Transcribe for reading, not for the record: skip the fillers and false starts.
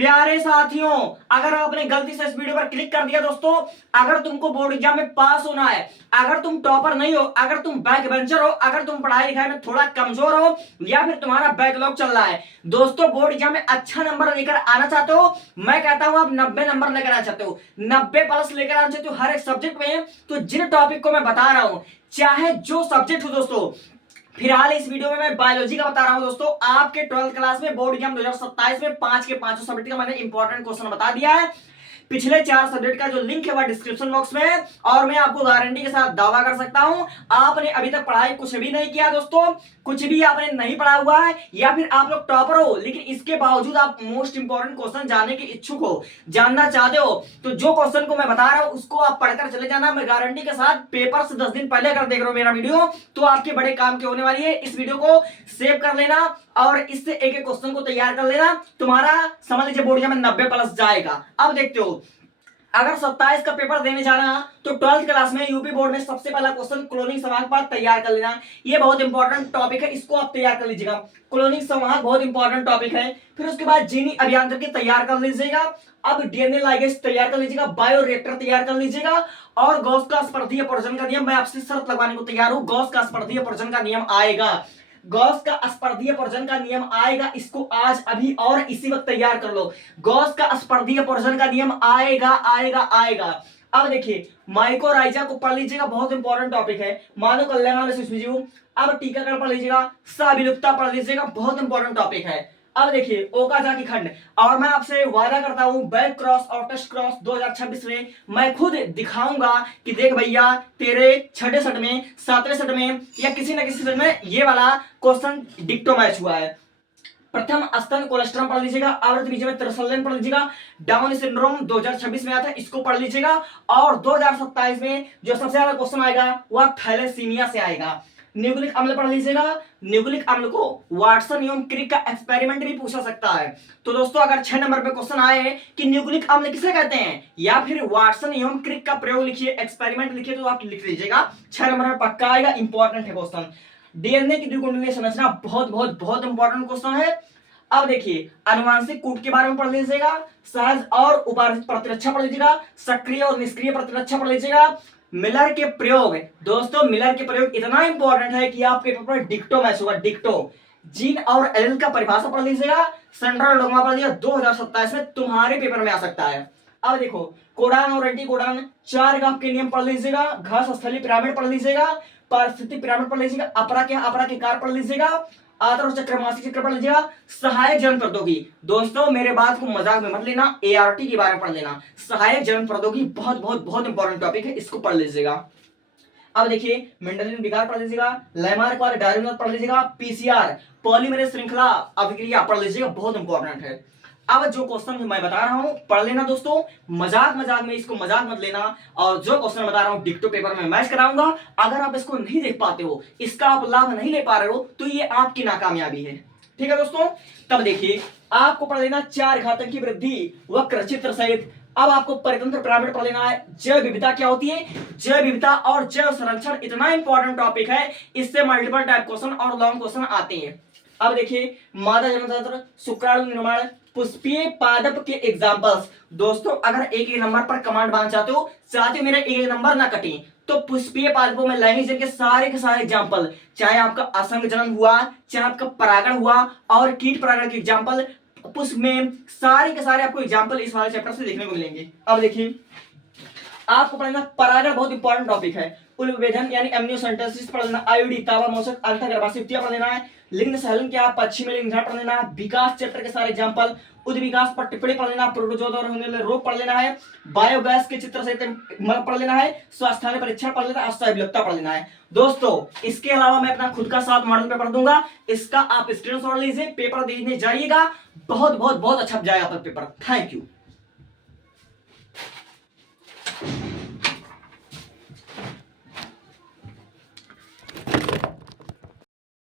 प्यारे साथियों, अगर आपने गलती से इस वीडियो पर क्लिक कर दिया दोस्तों, अगर तुमको बोर्ड एग्जाम में पास होना है, अगर तुम टॉपर नहीं हो, अगर तुम बैक बेंचर हो, अगर तुम पढ़ाई लिखाई में थोड़ा कमजोर हो या फिर तुम्हारा बैकलॉग चल रहा है दोस्तों, बोर्ड एग्जाम में अच्छा नंबर लेकर आना चाहते हो, मैं कहता हूं आप 90 नंबर लेकर आना चाहते हो, 90 प्लस लेकर आना चाहते हो हर एक सब्जेक्ट में, तो जिन टॉपिक को मैं बता रहा हूं चाहे जो सब्जेक्ट हो दोस्तों, फिलहाल इस वीडियो में मैं बायोलॉजी का बता रहा हूं दोस्तों। आपके 12th क्लास में बोर्ड एग्जाम 2027 में 5 के 5 सब्जेक्ट का मैंने इंपॉर्टेंट क्वेश्चन बता दिया है। पिछले 4 सब्जेक्ट का जो लिंक है वह डिस्क्रिप्शन बॉक्स में है और मैं आपको गारंटी के साथ दावा कर सकता हूं, आपने अभी तक पढ़ाई कुछ भी नहीं किया दोस्तों, कुछ भी आपने नहीं पढ़ा हुआ है, या फिर आप लोग टॉपर हो लेकिन इसके बावजूद आप मोस्ट इंपॉर्टेंट क्वेश्चन जानने के इच्छुक हो, जानना चाहते हो, तो जो क्वेश्चन को मैं बता रहा हूं उसको आप पढ़कर चले जाना। मैं गारंटी के साथ पेपर से 10 दिन पहले अगर देख रहे हो मेरा वीडियो तो आपके बड़े काम की होने वाली है। इस वीडियो को सेव कर लेना और इससे एक एक क्वेश्चन को तैयार कर लेना, तुम्हारा समझ लीजिए बोर्ड एग्जाम में 90 प्लस जाएगा। अब देखते हो, अगर 27 का पेपर देने जा रहा तो 12th क्लास में यूपी बोर्ड में सबसे पहला क्वेश्चन क्लोनिंग संवाहक पर तैयार कर लेना। ये बहुत इंपॉर्टेंट टॉपिक है, इसको आप तैयार कर लीजिएगा। क्लोनिंग संवाहक बहुत इंपॉर्टेंट टॉपिक है। फिर उसके बाद जीनी अभियांत्रिकी तैयार कर लीजिएगा। अब डीएनए लाइगेज तैयार कर लीजिएगा, बायोरिएक्टर तैयार कर लीजिएगा और गॉस का स्पर्धीय अपवर्जन का नियम, मैं आपसे शर्त लगवाने को तैयार हूं, गॉस का स्पर्धीय अपवर्जन का नियम आएगा, गॉस का स्पर्धीय अपवर्जन का नियम आएगा, इसको आज अभी और इसी वक्त तैयार कर लो। गॉस का स्पर्धीय अपवर्जन का नियम आएगा आएगा आएगा। अब देखिए माइकोराइजा को पढ़ लीजिएगा, बहुत इंपॉर्टेंट टॉपिक है। मानव कल्याण शिशु, अब टीकाकरण पढ़ लीजिएगा, सहविलुप्तता पढ़ लीजिएगा, बहुत इंपॉर्टेंट टॉपिक है। अब देखिए ओकाजाकी खंड, और मैं आपसे वादा करता हूं बैक क्रॉस और टेस्ट क्रॉस 2026 में मैं खुद दिखाऊंगा कि देख भैया तेरे छठे सेट में, सातवें सेट में या किसी न किसी सेट में ये वाला क्वेश्चन डिक्टो मैच हुआ है। प्रथम स्तन कोलेस्ट्रॉल पढ़ लीजिएगा, आवृत बीज में त्रिशल्यन पढ़ लीजिएगा, डाउन सिंड्रोम 2026 में आता है, इसको पढ़ लीजिएगा। और 2027 में जो सबसे ज्यादा क्वेश्चन आएगा वह थैलेसीमिया से आएगा। न्यूक्लिक अम्ल पढ़ लीजिएगा, न्यूक्लिक अम्ल को वाटसन एवं क्रिक का एक्सपेरिमेंट भी पूछा सकता है। तो दोस्तों अगर 6 नंबर पे क्वेश्चन आए कि न्यूक्लिक अम्ल किसे कहते हैं या फिर वाटसन एवं क्रिक का प्रयोग लिखिए, एक्सपेरिमेंट लिखिए, तो आप लिख लीजिएगा, 6 नंबर में पक्का आएगा, इंपॉर्टेंट है क्वेश्चन। डीएनए की द्विकुंडलीय संरचना बहुत बहुत बहुत इंपॉर्टेंट क्वेश्चन है। अब देखिए अनुवांशिक कूट के बारे में पढ़ लीजिएगा, सहज और उपार्जित प्रतिरक्षा पढ़ लीजिएगा, सक्रिय और निष्क्रिय प्रतिरक्षा पढ़ लीजिएगा। मिलर के प्रयोग, दोस्तों मिलर के प्रयोग इतना इंपॉर्टेंट है कि आपके पेपर में डिक्टो मैच होगा, डिक्टो। जीन और एलील का परिभाषा पढ़ लीजिएगा, सेंट्रल डोग्मा पढ़ लीजिएगा, 2027 में तुम्हारे पेपर में आ सकता है। अब देखो कोडान और एंटी कोडान, 4 ग्राफ के नियम पढ़ लीजिएगा, घास स्थली पिरामिड पढ़ लीजिएगा, पारिस्थितिक पिरामिड पढ़ लीजिएगा, अपरा के कार पढ़ लीजिएगा, आदर्श चक्र मासिक चक्र पढ़ लीजिएगा, सहायक जनन प्रौद्योगिकी, दोस्तों मेरे बात को मजाक में मत लेना, एआरटी के बारे में पढ़ लेना, सहायक जनन प्रौद्योगिकी बहुत बहुत बहुत इंपॉर्टेंट टॉपिक है, इसको पढ़ लीजिएगा। अब देखिए मेंडेलियन विकार पढ़ लीजिएगा, लैमार्क और डार्विन पढ़ लीजिएगा, पीसीआर पॉलीमरेज श्रृंखला अभिक्रिया पढ़ लीजिएगा, बहुत इंपॉर्टेंट है। अब जो क्वेश्चन मैं बता रहा हूं पढ़ लेना दोस्तों, मजाक मजाक में इसको मजाक मत लेना, और जो क्वेश्चन बता रहा हूं डिक्टो पेपर में मैच कराऊंगा। अगर आप इसको नहीं देख पाते हो, इसका आप लाभ नहीं ले पा रहे हो, तो ये आपकी नाकामयाबी है, ठीक है दोस्तों। तब देखिए आपको पढ़ लेना 4 घातक की वृद्धि वक्र चित्र सहित। अब आपको परितंत्र पिरामिड पढ़ लेना है, जैव विविधता क्या होती है, जैव विविधता और जैव संरक्षण इतना इंपॉर्टेंट टॉपिक है, इससे मल्टीपल टाइप क्वेश्चन और लॉन्ग क्वेश्चन आते हैं। अब देखिए मादा जननतंत्र, शुक्राणु निर्माण, पुष्पीय पादप के एग्जांपल्स, दोस्तों अगर एक नंबर पर कमांड बांध चाहते हो मेरा एक नंबर ना कटे, तो पुष्पीय पादपों में लैंगिक जनन के सारे एग्जांपल, चाहे आपका असंग जनन हुआ, चाहे आपका परागण हुआ और कीट परागण के एग्जांपल, पुष्प में सारे के सारे आपको एग्जांपल इस वाले चैप्टर से देखने को मिलेंगे। अब देखिए आपको पढ़ना परागण बहुत इंपॉर्टेंट टॉपिक है, उल विभेदन यानी एमनियोसेंटेसिस पढ़ लेना, आयुडी तावा मौसक अंतर्गर्भाशय युक्तियां पढ़ लेना है, लिंग सहलन क्या पश्चिमी लिंग पढ़ लेना है, विकास चैप्टर के सारे एग्जांपल, उद विकास पर टिप्पणी पढ़ लेना, प्रोटोजोआ और होने वाले रोग पढ़ लेना है, बायोगैस के चित्र सहित पढ़ लेना है, स्वास्थ्य परीक्षण पढ़ लेना है, अस्थायी पढ़ लेना है। दोस्तों इसके अलावा मैं अपना खुद का 7 मॉडल पेपर दूंगा, इसका आप स्क्रीनशॉट लीजिए, पेपर देने जाइएगा, बहुत बहुत बहुत अच्छा जाएगा आपका पेपर। Thank you.